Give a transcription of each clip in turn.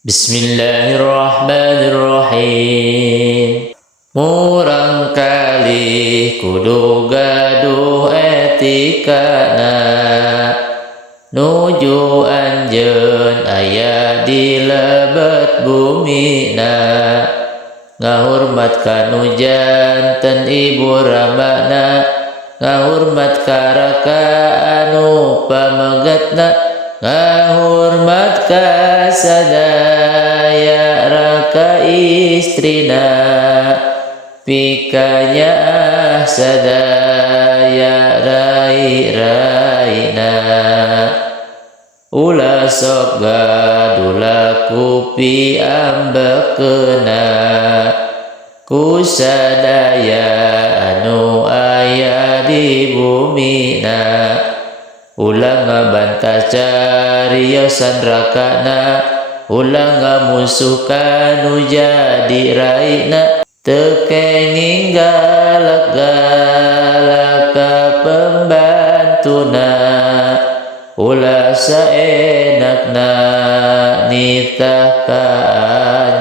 Bismillahirrahmanirrahim. Murang kali kudu gaduh etikana, nuju anjeun aya di lebet bumina, ngahurmat kanu janten ibu rambana, ngahurmat karaka anu pamegatna, ngahurmat ka sadaya raka istrina, pikanya sadaya rai-raina, ulah sok gaduh kupi ambekena, ku sadaya anu aya di bumina, ulah ngabantah cariosan rakana, ulah ngamusuh kanu jadi raina, tekenging galak-galak ka pembantuna, ulah saenakna nitah ka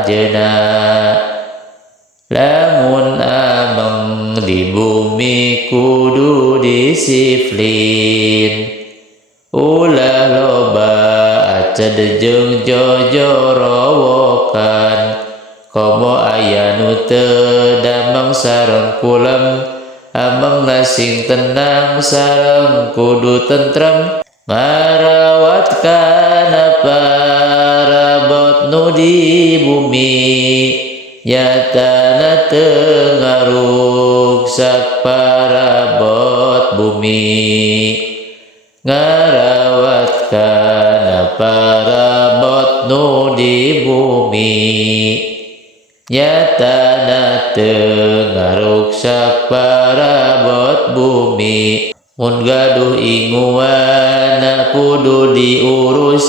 anjeuna. Lamun ameng di bumi kudu disiplin, ulah loba acad jeung jojorowokan, komo aya nu teu damang sareng kulem, ameng nasing tenang sareng kudu tentrem, ngarawat kana parabot nu di bumi, nyatana teu ngaruksak parabot bumi, ngarawat kana parabot nu di bumi, nyatana teu ngaruksak parabot bumi. Mun gaduh inguana kudu diurus,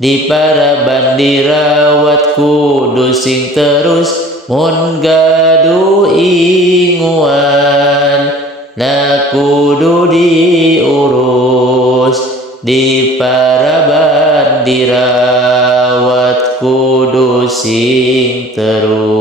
di paraban dirawat kudu sing terus. Mun gaduh inguan na kudu diurus, di paraban dirawat kudu sing terus.